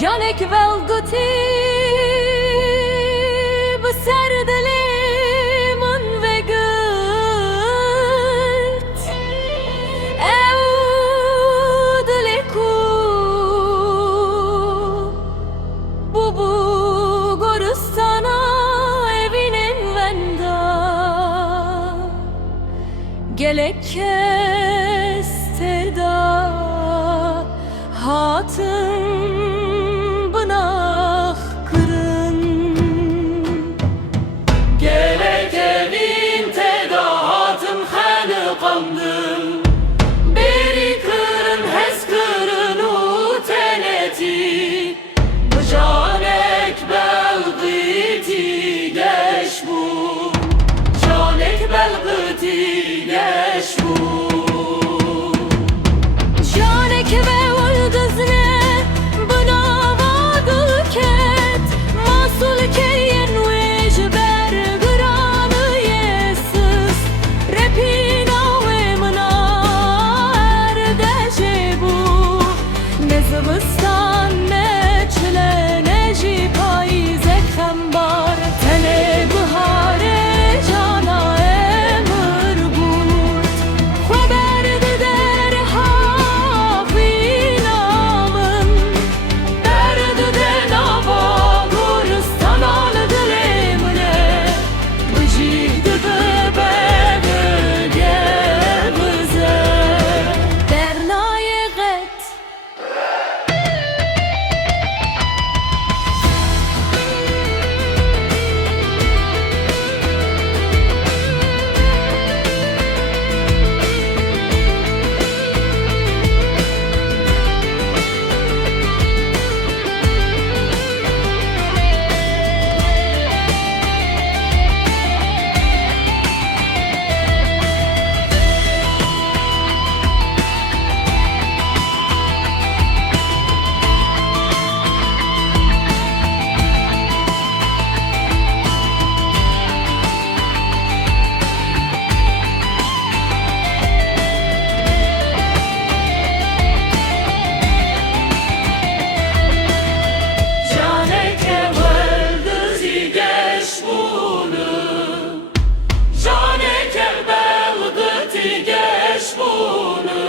جانك والقتي بسر دلي من وقت أعود لكو بو قرستانا evinin venda gelek kesteda hatın bınaq kırın Gerek evin tedahatım xəni qandım Beri kırın hez kırın u teneti Canek belgiti geç bu Canek belgiti geç bu جانك والغزنة بنا وادلكت ماسول كين وجبر قرانı يسس ربينا ومنا اردشي bu Ne zıvıstan ne çile ne jipayizek fembar Tene bihare cana emir gurt Xeberdi der hafinamın Derdi de nava guristan al dilimle Bıcıydı de bebeğimize Dernayeget Canek belgiti geç bunu Canek belgiti geç bunu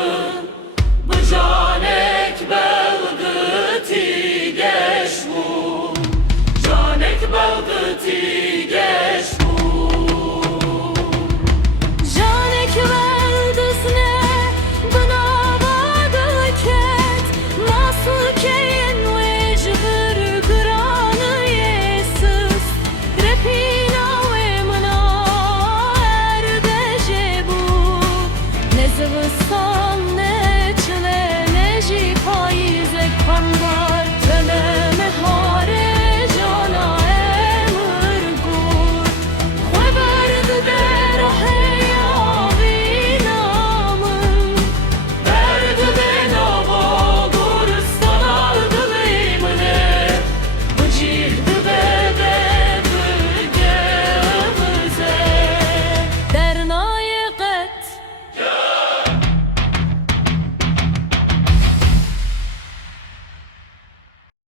Bu canek belgiti geç bu Canek belgiti